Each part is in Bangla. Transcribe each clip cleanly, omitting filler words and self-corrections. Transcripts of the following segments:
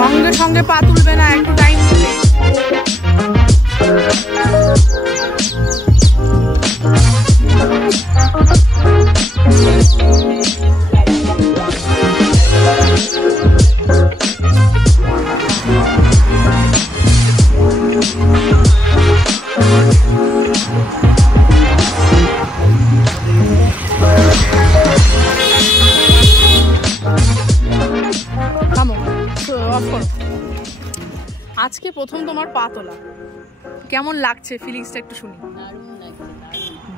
সঙ্গে সঙ্গে পা তুলবে না, একটু টাইম দিবে। আজকে প্রথম তোমার পা তোলা, কেমন লাগছে ফিলিংসটা একটু শুনি।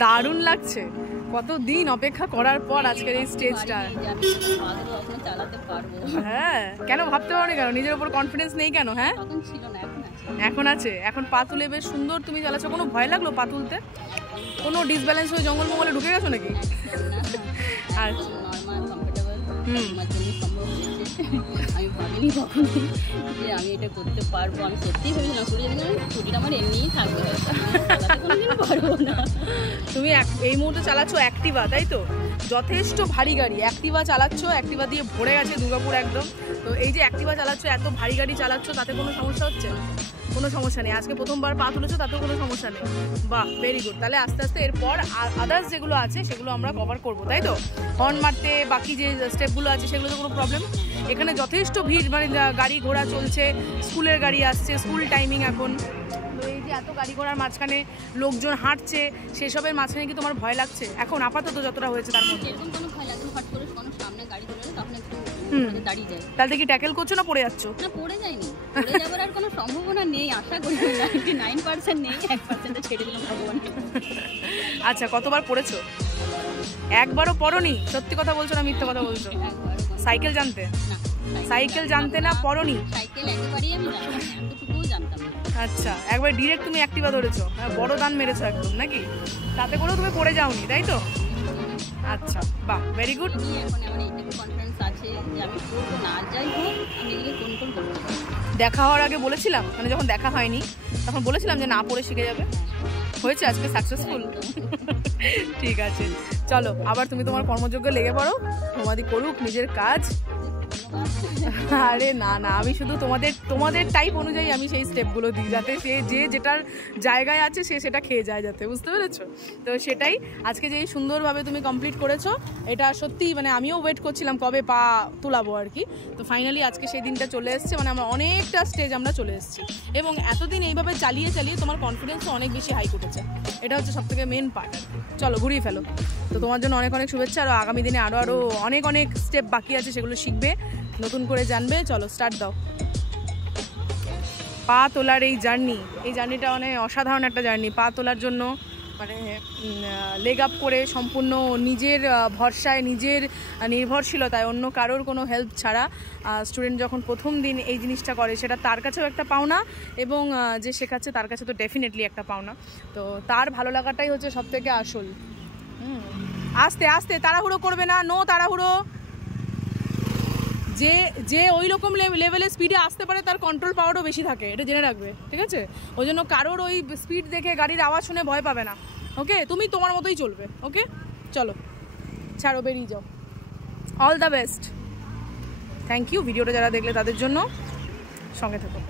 দারুণ লাগছে, কতদিন অপেক্ষা করার পর আজকের এই স্টেজটা। হ্যাঁ, কেন ভাবতে পারো কেন, নিজের উপর কনফিডেন্স নেই কেন? হ্যাঁ, এখন আছে, এখন পা তুলে বেশ সুন্দর তুমি চালাচ্ছ। কোনো ভয় লাগলো পা তুলতে? কোনো ডিসব্যালেন্স হয়ে জঙ্গল মঙ্গলে ঢুকে গেছো নাকি? আর আমি ভাবিনি কখনই যে আমি এটা করতে পারবো। আমি সত্যিই ভেবেছিলাম ছুটিটা আমার এমনিই থাকবে, কোনোদিনও পারবো না। তুমি এই মুহূর্তে চালাচ্ছ অ্যাক্টিভা, তাই তো? যথেষ্ট ভারী গাড়ি অ্যাক্টিভা চালাচ্ছ, অ্যাক্টিভা দিয়ে ভরে গেছে দুর্গাপুর একদম। তো এই যে অ্যাক্টিভা চালাচ্ছ, এত ভারী গাড়ি চালাচ্ছ, তাতে কোনো সমস্যা হচ্ছে? কোনো সমস্যা নেই। আজকে প্রথমবার পা তুলেছো, তাতেও কোনো সমস্যা নেই। বাহ, ভেরি গুড। তাহলে আস্তে আস্তে এরপর আদার্স যেগুলো আছে সেগুলো আমরা কভার করবো, তাই তো? হর্ন মারতে বাকি যে স্টেপগুলো আছে সেগুলোতে কোনো প্রবলেম? এখানে যথেষ্ট ভিড়, মানে গাড়ি ঘোড়া চলছে, স্কুলের গাড়ি আসছে, স্কুল টাইমিং এখন। তো এই যে এত গাড়ি ঘোড়ার মাঝখানে লোকজন হাঁটছে, সেসবের মাঝখানে কি তোমার ভয় লাগছে এখন আপাতত যতটা হয়েছে তার মধ্যে? এরকম কোনো ভয় লাগছে, হট করে কোনো সামনে গাড়ি ধরে তখন একটু দাঁড়িয়ে যায়। তাহলে কি ট্যাকেল করছো না পড়ে যাচ্ছ? না, পড়ে যায়নি, পড়ে যাবার আর কোনো সম্ভাবনা নেই, আশা করি 99% নেই, 1% ছেড়ে দিলাম ভগবান। আচ্ছা, কতবার পড়েছো? একবারও পড়োনি? সত্যি কথা বলছো না মিথ্যা কথা বলছো? সাইকেল জানতে? না, সাইকেল জানতে না, পড়োনি? সাইকেল একেবারেই আমি জানি না, এতটুকুও জানতাম না। আচ্ছা, একবার ডিরেক্ট তুমি অ্যাক্টিভা ধরেছো, বড় দান মেরেছো একদম নাকি? তাতে করেও তুমি পড়ে যাওনি, তাই তো? আচ্ছা, বাহ, ভেরি গুড। এখন আমার এইটুকু কনফিডেন্স আছে যে আমি করবো, না যাই হোক আমি নিজেকে কন্ট্রোল করবো। দেখা হওয়ার আগে বলেছিলাম, মানে যখন দেখা হয়নি তখন বলেছিলাম যে না পড়ে শিখে যাবে, হয়েছে আজকে সাকসেসফুল। ঠিক আছে, চলো আবার তুমি তোমার কর্মযোগ্য লেগে পড়ো, তোমাদের করুক নিজের কাজ। আরে না না, আমি শুধু তোমাদের টাইপ অনুযায়ী আমি সেই স্টেপগুলো দিই, যাতে সে যে যেটার জায়গায় আছে সে সেটা খেয়ে যায়, যাতে, বুঝতে পেরেছো? তো সেটাই আজকে যে সুন্দরভাবে তুমি কমপ্লিট করেছো, এটা সত্যি মানে আমিও ওয়েট করছিলাম কবে পা তুলাবো আর কি। তো ফাইনালি আজকে সেই দিনটা চলে এসছে, মানে আমরা অনেকটা স্টেজ আমরা চলে এসেছি, এবং এতদিন এইভাবে চালিয়ে চালিয়ে তোমার কনফিডেন্সও অনেক বেশি হাই উঠেছে। এটা হচ্ছে সবথেকে মেন পার্ট। চলো ঘুরিয়ে ফেলো। তো তোমার জন্য অনেক অনেক শুভেচ্ছা, আর আগামী দিনে আরও অনেক অনেক স্টেপ বাকি আছে, সেগুলো শিখবে, নতুন করে জানবে। চলো স্টার্ট দাও। পা তোলার এই জার্নিটা অনেক অসাধারণ একটা জার্নি। পা তোলার জন্য মানে লেগ আপ করে সম্পূর্ণ নিজের ভরসায়, নিজের নির্ভরশীলতায়, অন্য কারোর কোনো হেল্প ছাড়া স্টুডেন্ট যখন প্রথম দিন এই জিনিসটা করে, সেটা তার কাছেও একটা পাওনা, এবং যে শেখাচ্ছে তার কাছে তো ডেফিনেটলি একটা পাওনা। তো তার ভালো লাগাটাই হচ্ছে সবথেকে আসল। আস্তে আস্তে, তাড়াহুড়ো করবে না, নো তাড়াহুড়ো। যে ওই রকম লেভেলে স্পিডে আসতে পারে তার কন্ট্রোল পাওয়ারও বেশি থাকে, এটা জেনে রাখবে, ঠিক আছে? ওই জন্য কারোর ওই স্পিড দেখে গাড়ির আওয়াজ শুনে ভয় পাবে না, ওকে? তুমি তোমার মতোই চলবে, ওকে? চলো ছাড়ো, বেরিয়ে যাও। All the best. Thank you. ভিডিওটা যারা দেখলে তাদের জন্য সঙ্গে থাকো।